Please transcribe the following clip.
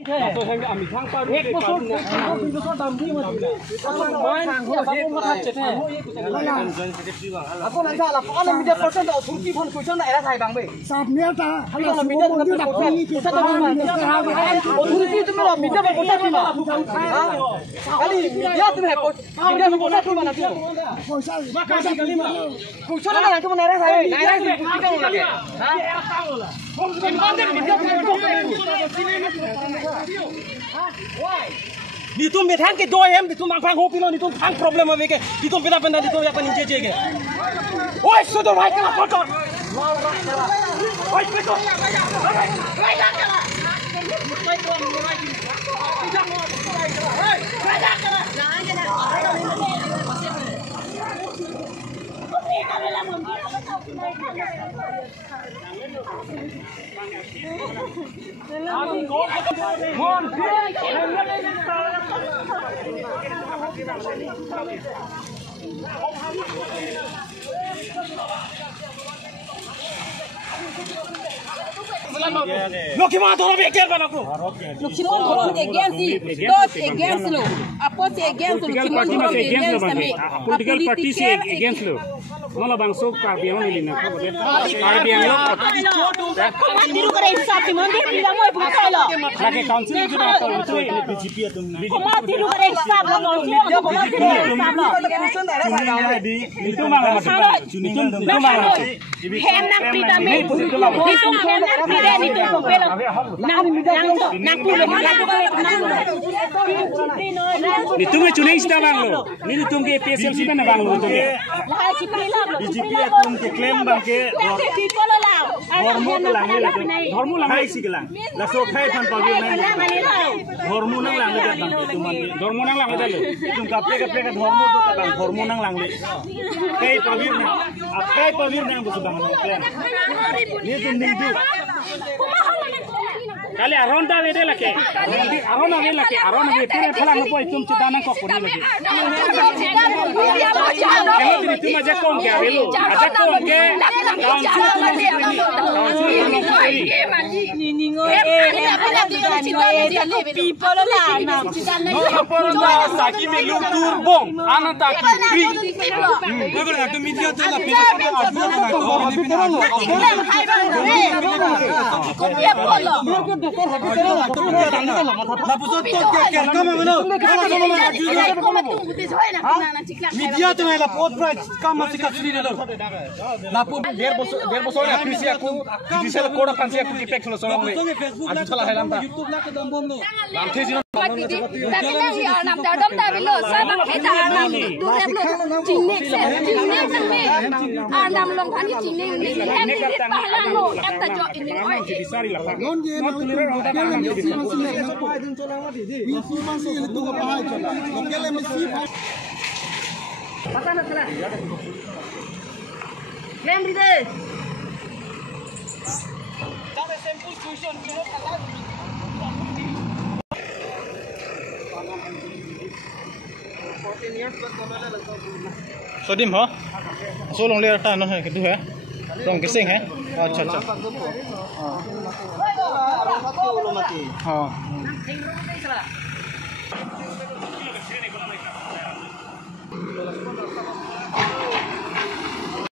Atau saya ambil tangkap ini. Ek bosor dam di mana? Main dia bapak makan cete. Aku nanti ala pokoknya media person atau Turki pun kucing nak era saya bang be. Sabnya ta. Kalau media dengan person, kita tahu Turki itu melo media berposa di mana? Kali dia tu है media berposa di mana tu? Makasih kali mana? Kucing nak nanti mana era saya? Era saya kita mau lagi. Di tu metang ke dua di tu mangpang hopi lo, di tu hang problem apa ke? Di tu penda di tu ya paling jeje ke? Oi, sudah baik lah foto. Oi, betul. Lo gimana dorong beker kan aku? Lo gimana dorong against dos against lo, apos against lo, gimana dorong against kami? Political party against lo. Malah bangsa Karbiang ini nak Karbiang lo. Kau tiru kerja hisap di mana dia bilang mau buka lo. Lagi council itu apa itu BJP atau kau tiru kerja hisap lo, kau tiru hisap lo. Itu malah itu malah. Hendak kita main, itu hendak kita ni tu pelo. Nak pulau itu mah cuma istilah bang lo. Ini tuh ke PSM sih mana bang lo tuh ke. BJP aku ke klaim bang ke. Hormu lang sih kelang. Langsung kaya tanpa dia main. Hormu nang lang le bang itu man. Hormu nang lang le lo. Itu kape kan hormu tuh bang. Hormu nang lang le. Kaya pavir nang. Kaya pavir nang tuh bang klaim. Ini tuh nindu. Kali aronda wede lake, arona wede lake, arona wede pure phala no poi tum chidana ko kori lake. Kalau itu maja kom ke avelo, aja kom ke people lah, Saki meluk turbong, anak taki free. Betul nggak? Demi dia tu lah. Media tu lah pot price kam masih kasih dia loh. Lapu biar bosor ya PC aku di sel koda pansi aku kipek solo solo ni. Aku salah helam tak. YouTube lah ke dambom lo. Lantai sini. Tapi nak dia nam dadam tapi lo, saya kita nam dua lo cingnek sampai nam long kali cingnek ni, em ni pahala lo, em tak jauh ini. Non je non masih itu apa aja. Lokal mesti. Pasal nak salah. Lem di deh. Sampai sampul cushion kilo kalah. Sodim हो सो लोग ले रटा न है किधर है रंग किसिंग है अच्छा अच्छा हाँ